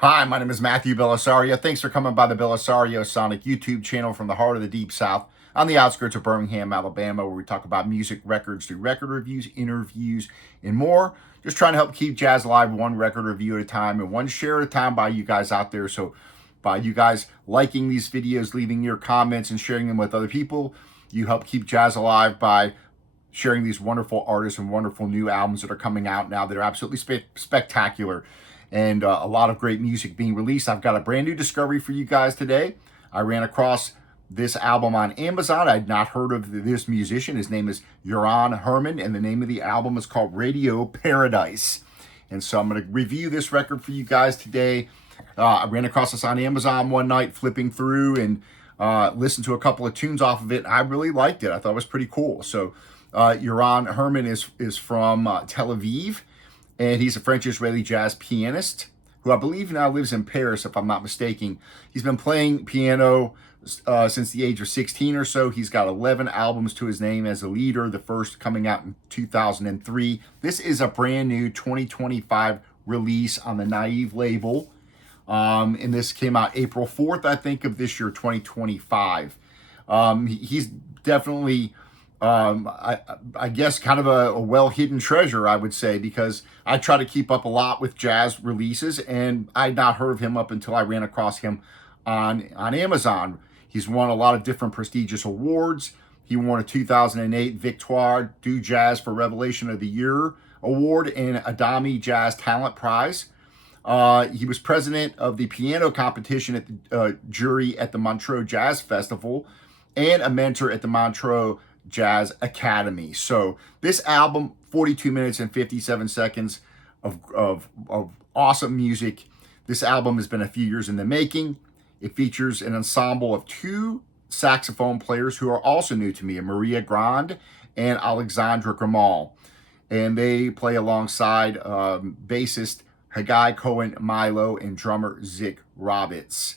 Hi, my name is Matthew Bellisario. Thanks for coming by the BellisarioSonic YouTube channel from the heart of the Deep South on the outskirts of Birmingham, Alabama, where we talk about music, records, do record reviews, interviews, and more. Just trying to help keep jazz alive one record review at a time and one share at a time by you guys out there. So by you guys liking these videos, leaving your comments, and sharing them with other people, you help keep jazz alive by sharing these wonderful artists and wonderful new albums that are coming out now that are absolutely spectacular. And a lot of great music being released. I've got a brand new discovery for you guys today. I ran across this album on Amazon. I'd not heard of this musician. His name is Yaron Herman, and the name of the album is called Radio Paradise. And so I'm going to review this record for you guys today. I ran across this on Amazon one night, flipping through and listened to a couple of tunes off of it. I really liked it. I thought it was pretty cool. So Yaron Herman is from Tel Aviv. And he's a French-Israeli jazz pianist who I believe now lives in Paris, if I'm not mistaken. He's been playing piano since the age of 16 or so. He's got 11 albums to his name as a leader, the first coming out in 2003. This is a brand new 2025 release on the Naive label. And this came out April 4th, I think, of this year, 2025. He's definitely... I guess kind of a well-hidden treasure, I would say, because I try to keep up a lot with jazz releases, and I'd not heard of him up until I ran across him on Amazon. He's won a lot of different prestigious awards. He won a 2008 Victoire du Jazz for Revelation of the Year award and Adami Jazz Talent Prize. He was president of the piano competition at the jury at the Montreux Jazz Festival and a mentor at the Montreux Jazz Academy. So this album, 42 minutes and 57 seconds of awesome music. This album has been a few years in the making. It features an ensemble of two saxophone players who are also new to me, María Grande and Alexandra Grimal. And they play alongside bassist Haggai Cohen Milo and drummer Zic Ravitz.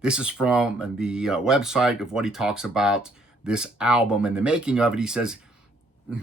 This is from the website of what he talks about this album and the making of it. He says,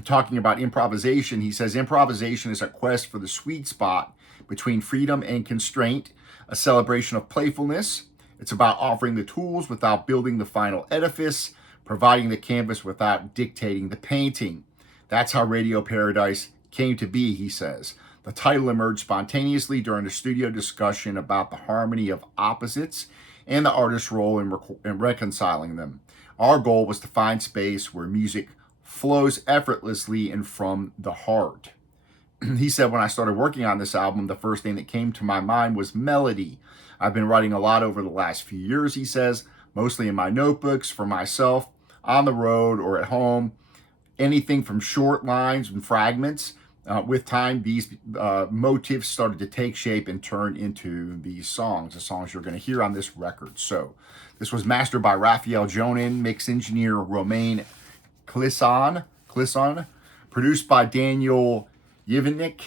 talking about improvisation, he says, improvisation is a quest for the sweet spot between freedom and constraint, a celebration of playfulness. It's about offering the tools without building the final edifice, providing the canvas without dictating the painting. That's how Radio Paradise came to be, he says. The title emerged spontaneously during a studio discussion about the harmony of opposites and the artist's role in reconciling them. Our goal was to find space where music flows effortlessly and from the heart. He said, when I started working on this album, the first thing that came to my mind was melody. I've been writing a lot over the last few years, he says, mostly in my notebooks for myself, on the road or at home, anything from short lines and fragments. With time, these motifs started to take shape and turn into these songs, the songs you're going to hear on this record. So this was mastered by Raphaël, Jonin, mix engineer Romain, Clisson, produced by Daniel Yvinec.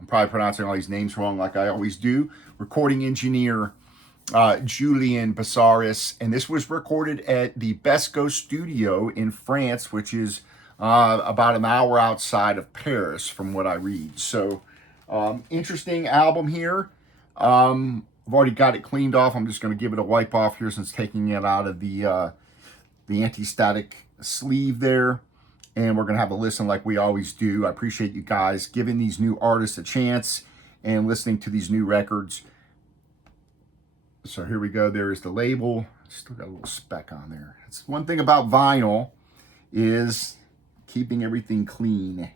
I'm probably pronouncing all these names wrong like I always do. Recording engineer Julien Basserres. And this was recorded at the Besco studio in France, which is about an hour outside of Paris from what I read. So interesting album here. I've already got it cleaned off. I'm just going to give it a wipe off here since taking it out of the anti-static sleeve there. And we're going to have a listen like we always do. I appreciate you guys giving these new artists a chance and listening to these new records. So here we go. There is the label. Still got a little speck on there. It's one thing about vinyl is keeping everything clean,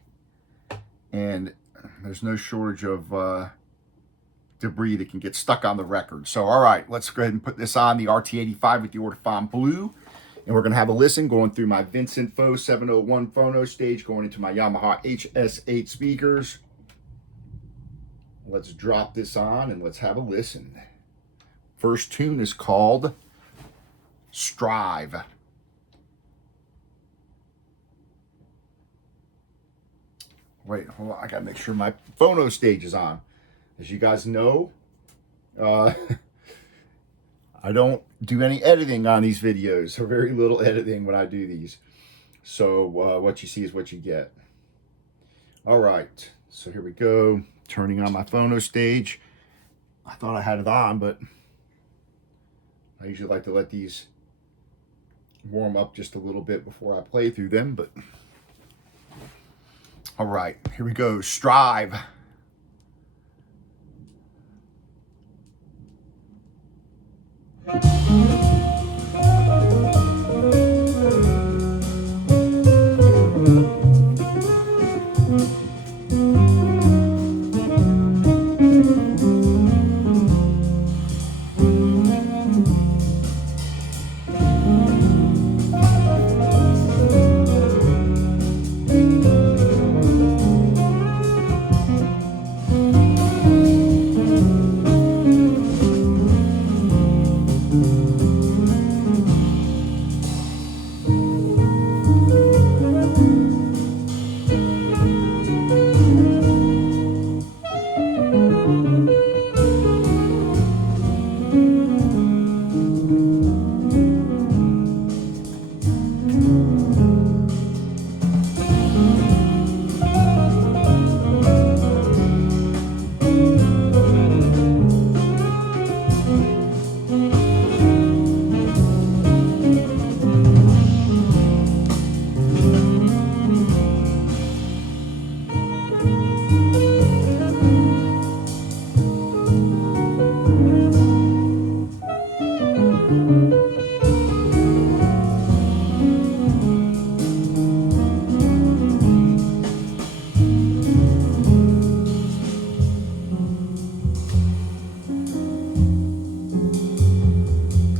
and there's no shortage of debris that can get stuck on the record. So all right, let's go ahead and put this on the RT85 with the Ortofon Blue, and we're going to have a listen going through my Vincent Faux 701 phono stage, going into my Yamaha HS8 speakers. Let's drop this on and let's have a listen. First tune is called Strive. Wait, hold on. I gotta make sure my phono stage is on. As you guys know, I don't do any editing on these videos, or very little editing when I do these. So what you see is what you get. All right, so here we go. Turning on my phono stage. I thought I had it on, but I usually like to let these warm up just a little bit before I play through them. But all right, here we go. Strive.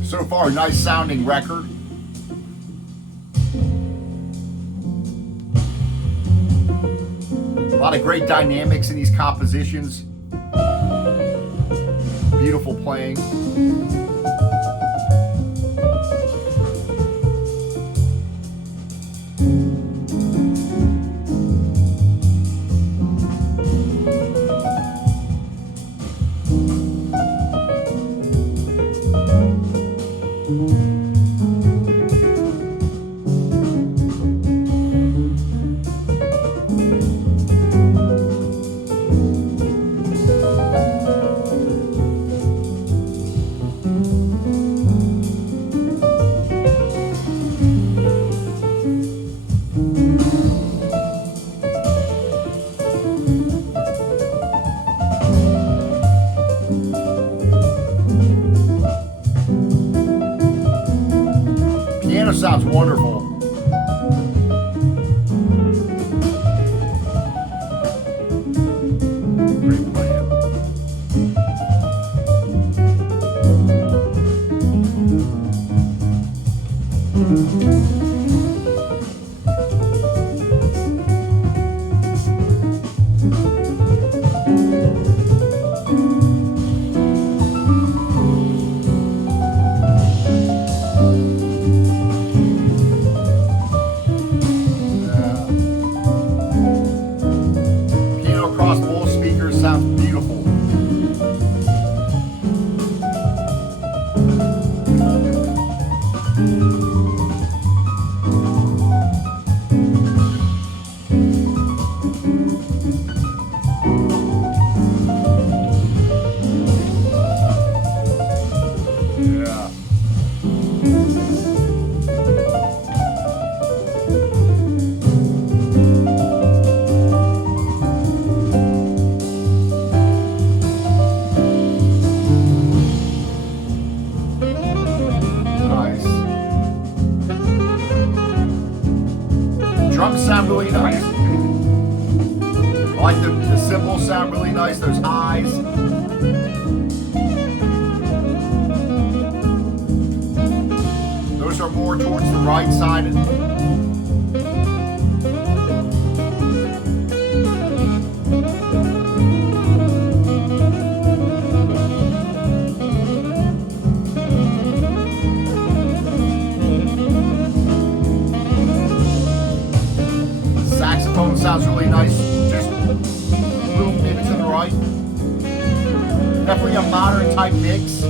So far, nice sounding record. A lot of great dynamics in these compositions. Beautiful playing. Sounds wonderful. Great playing. Drums sound really nice. I like the cymbals sound really nice, those highs. Those are more towards the right side. Saxophone sounds really nice, just a little bit to the right. Definitely a modern type mix.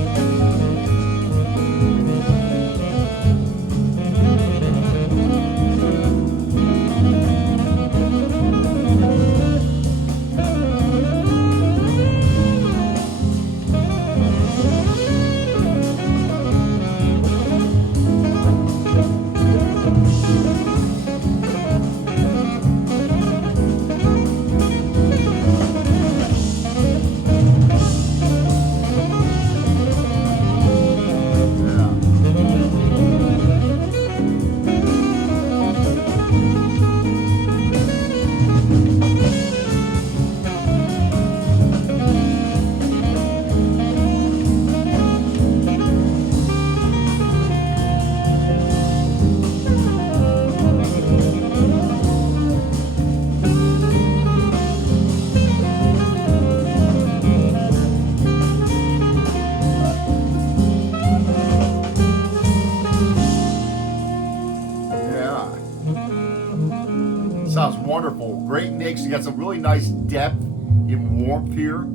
wonderful. Great mix. You got some really nice depth and warmth here.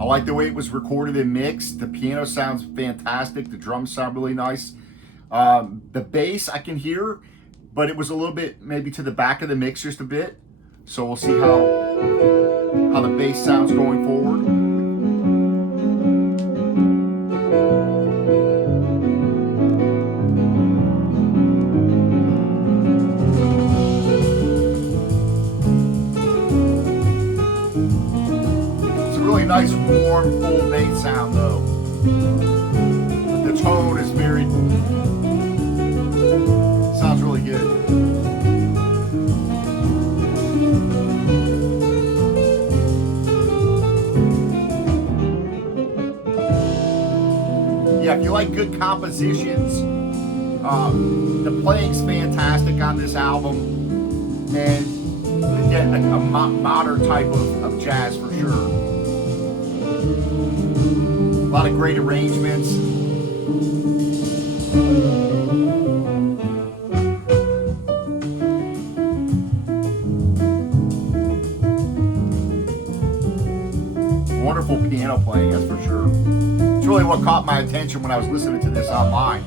I like the way it was recorded and mixed. The piano sounds fantastic. The drums sound really nice. The bass I can hear, but it was a little bit maybe to the back of the mix just a bit. So we'll see how the bass sounds going forward. Nice warm full bass sound though. The tone is very, sounds really good. Yeah, if you like good compositions, the playing's fantastic on this album, and again, a modern type of jazz for sure. A lot of great arrangements. Wonderful piano playing, that's for sure. It's really what caught my attention when I was listening to this online.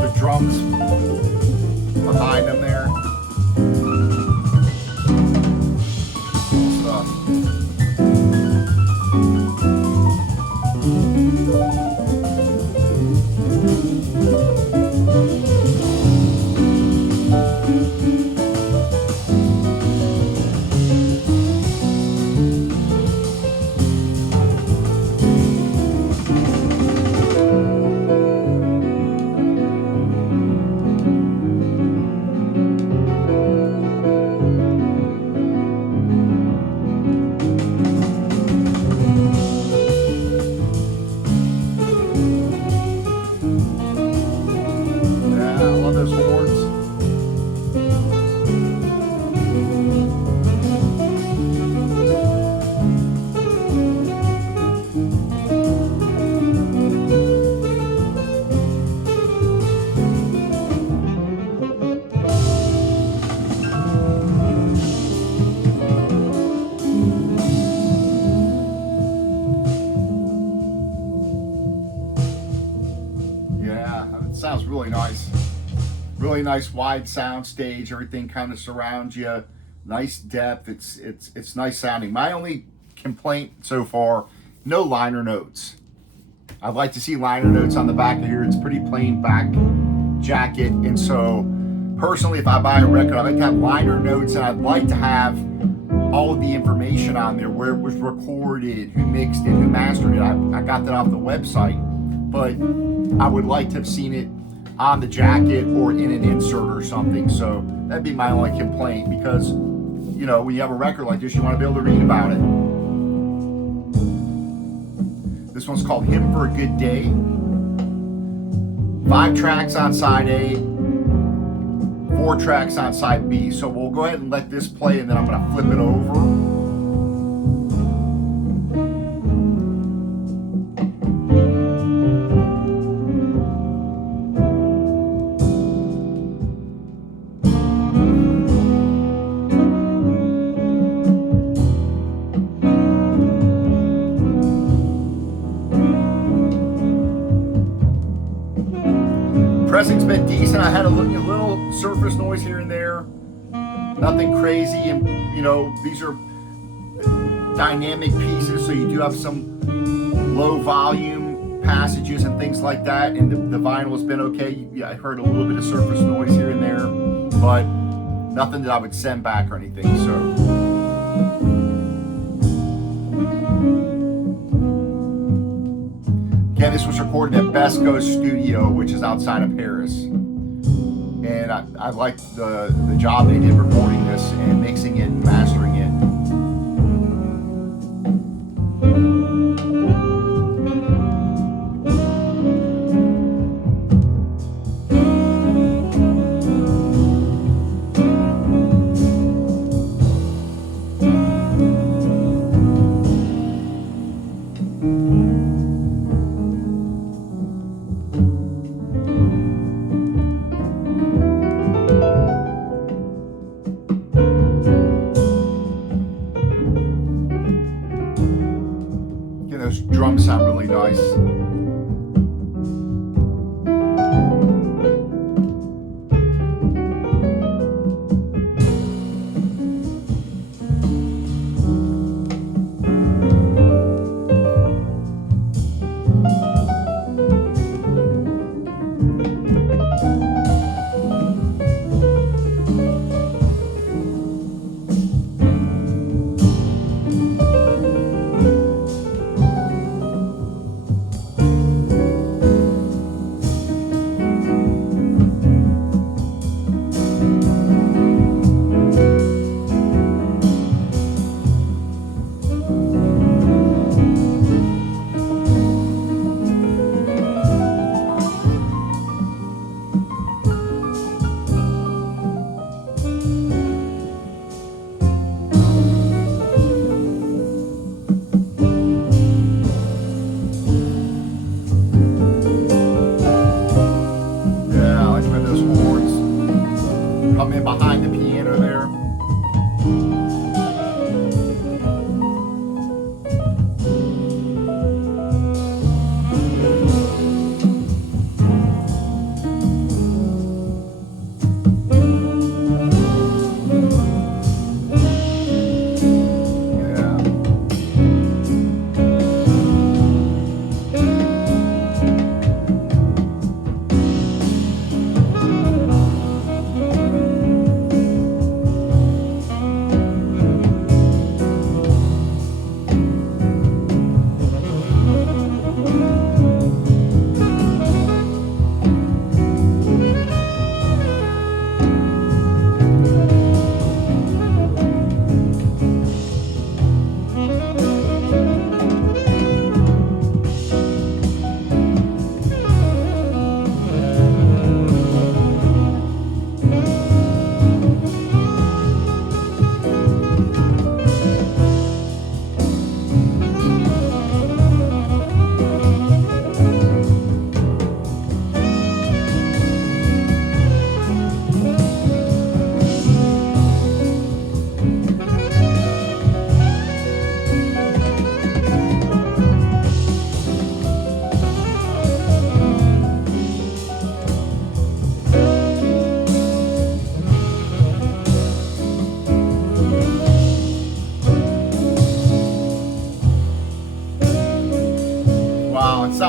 The drums behind them there. Cool stuff. Sounds really nice. Really nice wide sound stage. Everything kind of surrounds you. Nice depth. It's nice sounding. My only complaint so far, no liner notes. I'd like to see liner notes on the back of here. It's pretty plain back jacket, and so personally, if I buy a record, I like to have liner notes, and I'd like to have all of the information on there, where it was recorded, who mixed it, who mastered it. I got that off the website, but I would like to have seen it on the jacket or in an insert or something. So that'd be my only complaint, because you know, when you have a record like this, you want to be able to read about it. This one's called Hymn for a Good Day. 5 tracks on side A, 4 tracks on side B. So we'll go ahead and let this play, and then I'm going to flip it over. Pressing's been decent. I had a little surface noise here and there. Nothing crazy, and you know, these are dynamic pieces, so you do have some low volume passages and things like that, and the vinyl has been okay. Yeah, I heard a little bit of surface noise here and there, but nothing that I would send back or anything. So again, this was recorded at Besco studio, which is outside of Paris. And I liked the job they did recording this and mixing it and mastering it.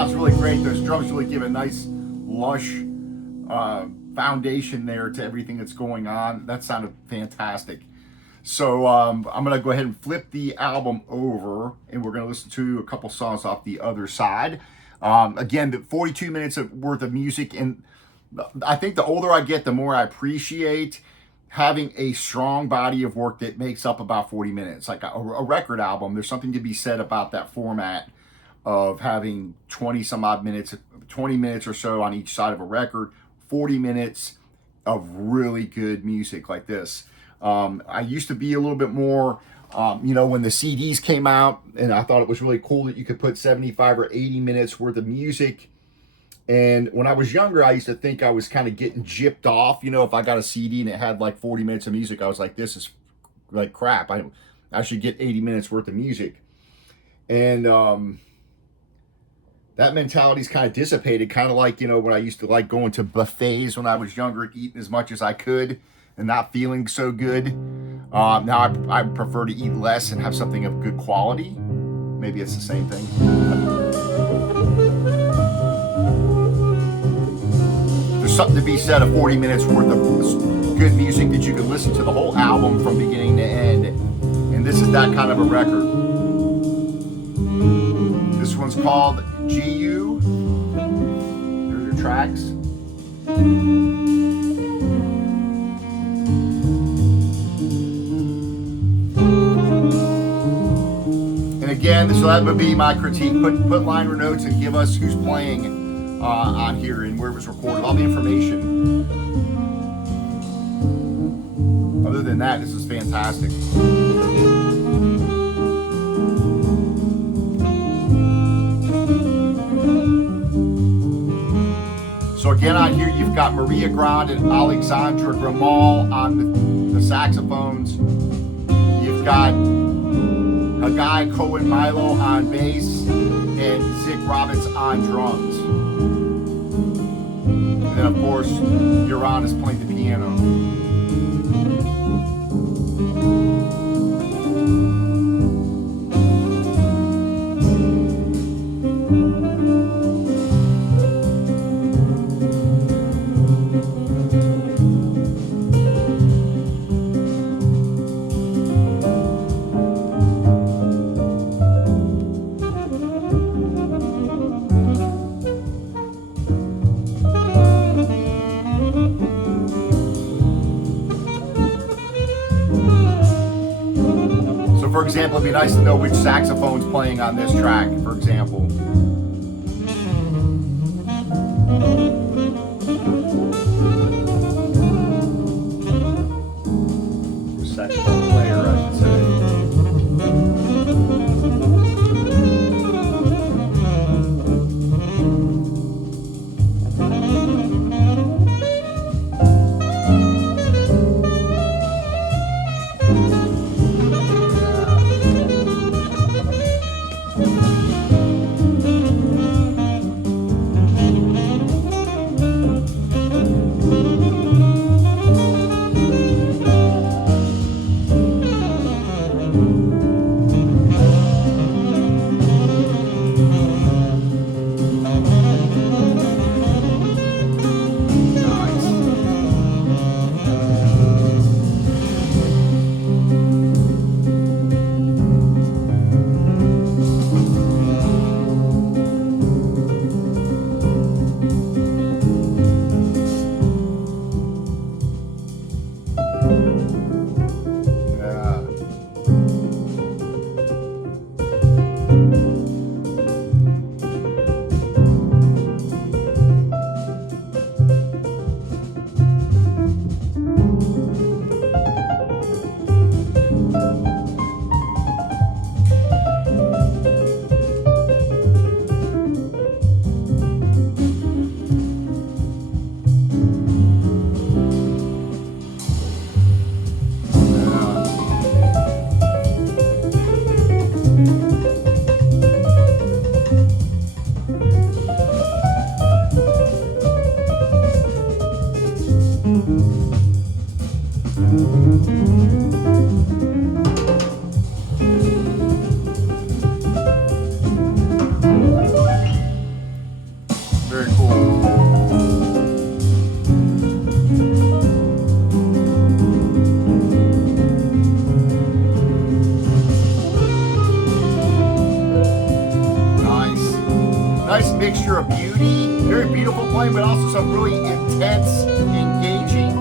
sounds really great. Those drums really give a nice, lush foundation there to everything that's going on. That sounded fantastic. So I'm going to go ahead and flip the album over, and we're going to listen to a couple songs off the other side. Again, the 42 minutes worth of music, and I think the older I get, the more I appreciate having a strong body of work that makes up about 40 minutes. Like a record album, there's something to be said about that format of having 20 some odd minutes, 20 minutes or so on each side of a record, 40 minutes of really good music like this. I used to be a little bit more, when the CDs came out, and I thought it was really cool that you could put 75 or 80 minutes worth of music. And when I was younger, I used to think I was kind of getting gypped off. If I got a CD and it had like 40 minutes of music, I was like, this is like crap. I should get 80 minutes worth of music. And that mentality's kind of dissipated, kind of like, when I used to like going to buffets when I was younger and eating as much as I could and not feeling so good. Now I prefer to eat less and have something of good quality. Maybe it's the same thing. There's something to be said of 40 minutes worth of good music that you can listen to the whole album from beginning to end. And this is that kind of a record. This one's called GU. There's your tracks. And again, so that would be my critique. Put liner notes and give us who's playing on here and where it was recorded. All the information. Other than that, this is fantastic. So again, on here you've got María and Alexandra Grimal on the saxophones. You've got Haggai Cohen Milo on bass and Zic Ravitz on drums. And then of course, Yaron is playing the piano. For example, it'd be nice to know which saxophone's playing on this track, for example. Saxophone player, I should say. Very cool. Nice mixture of beauty, very beautiful playing, but also some really intense, engaging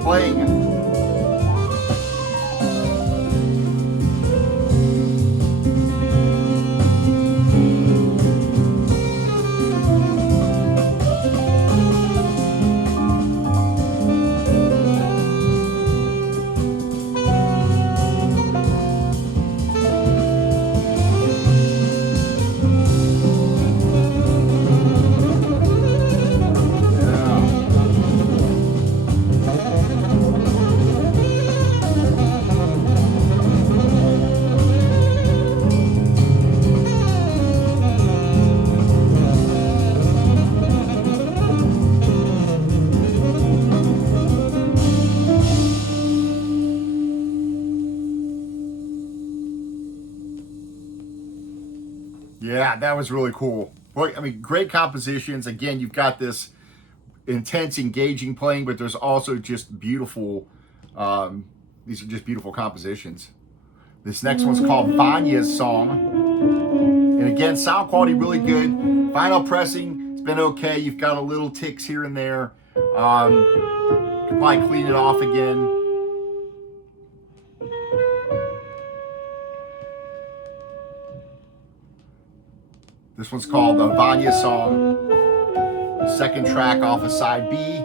playing. Yeah, that was really cool. Boy, I mean, great compositions. Again, you've got this intense, engaging playing, but there's also just beautiful, these are just beautiful compositions. This next one's called Vanya's Song. And again, sound quality really good. Vinyl pressing, it's been okay. You've got a little ticks here and there. You can probably clean it off again. This one's called the Vanya Song, second track off of side B.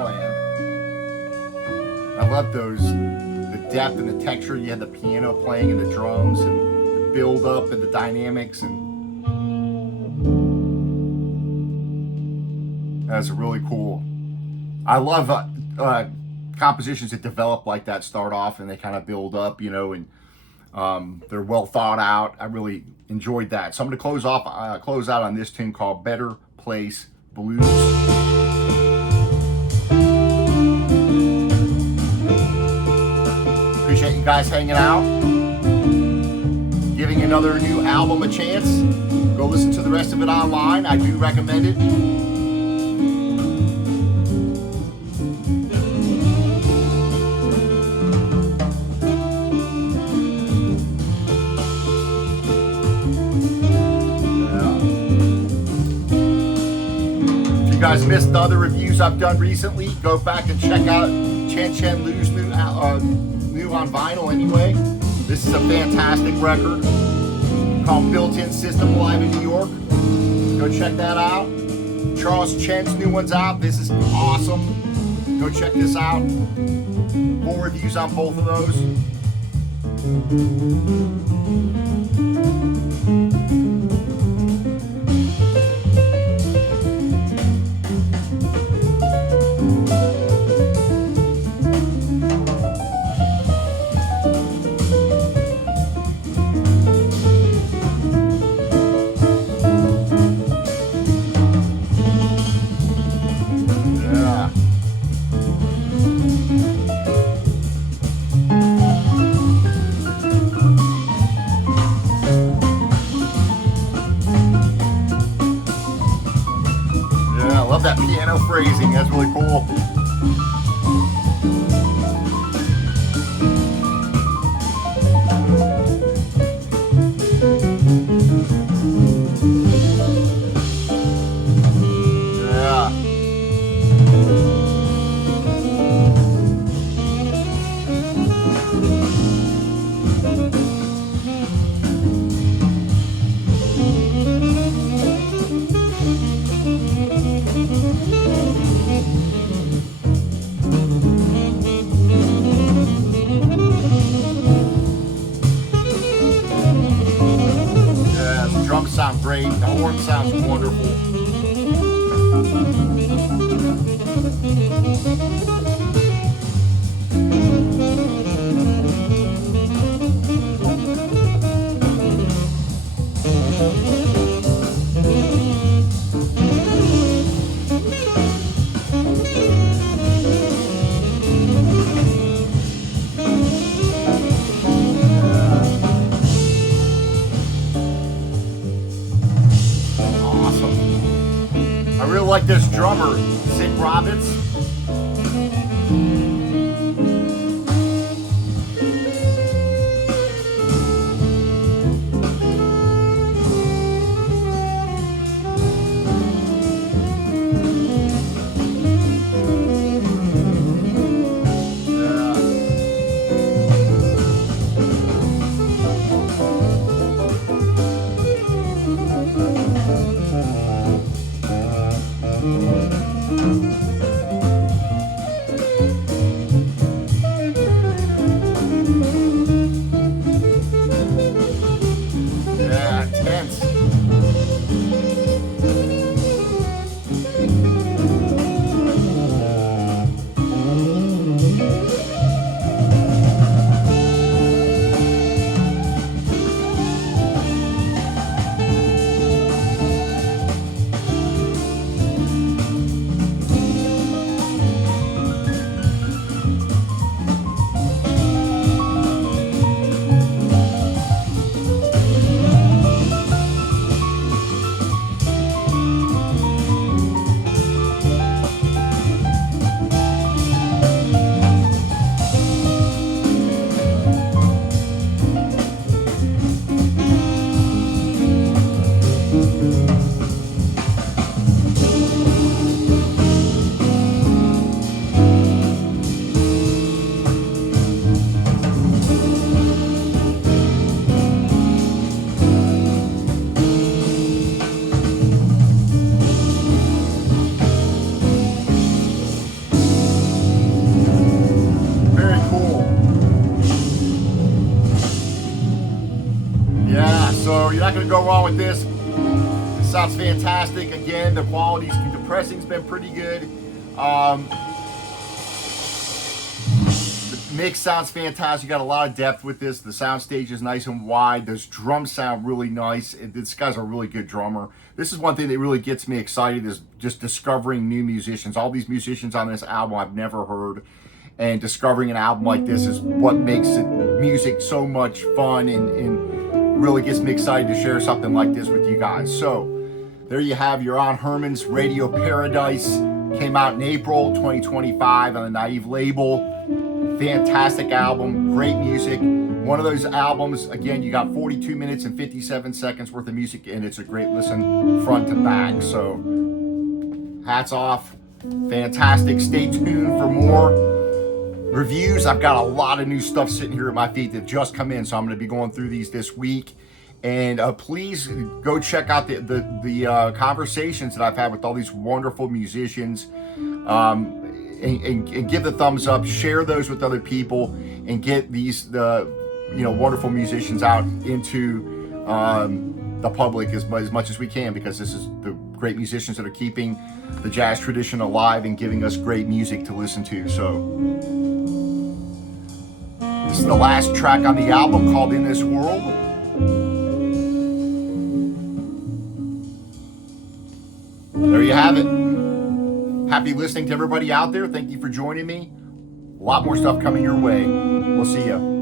playing. I love those, the depth and the texture. You had the piano playing and the drums and the build up and the dynamics, and that's really cool. I love compositions that develop like that, start off and they kind of build up, you know, and they're well thought out. I really enjoyed that. So I'm going to close out on this tune called Better Place Blues. Appreciate you guys hanging out, giving another new album a chance. Go listen to the rest of it online. I do recommend it. If you guys missed the other reviews I've done recently, go back and check out Chen Chen Lu's new on vinyl anyway. This is a fantastic record called Built-In System live in New York. Go check that out. Charles Chen's new one's out. This is awesome. Go check this out. Full reviews on both of those. That piano phrasing, that's really cool. Sound great. The horn sounds wonderful. I really like this drummer, Zic Ravitz. you're not going to go wrong with this. It sounds fantastic. Again, the quality's, the pressing's been pretty good. The mix sounds fantastic. You got a lot of depth with this. The sound stage is nice and wide. Those drums sound really nice. This guy's a really good drummer. This is one thing that really gets me excited, is just discovering new musicians. All these musicians on this album I've never heard, and discovering an album like this is what makes music so much fun, and really gets me excited to share something like this with you guys. So there you have Yaron Herman's Radio Paradise. Came out in April 2025 on the Naive label. Fantastic album, great music. One of those albums, again, you got 42 minutes and 57 seconds worth of music, and it's a great listen front to back. So hats off, fantastic. Stay tuned for more reviews. I've got a lot of new stuff sitting here at my feet that just come in, so I'm going to be going through these this week. And please go check out the conversations that I've had with all these wonderful musicians, and give the thumbs up, share those with other people, and get these wonderful musicians out into the public as much as we can, because this is the great musicians that are keeping the jazz tradition alive and giving us great music to listen to. So this is the last track on the album, called In This World. There you have it. Happy listening to everybody out there. Thank you for joining me. A lot more stuff coming your way. We'll see you.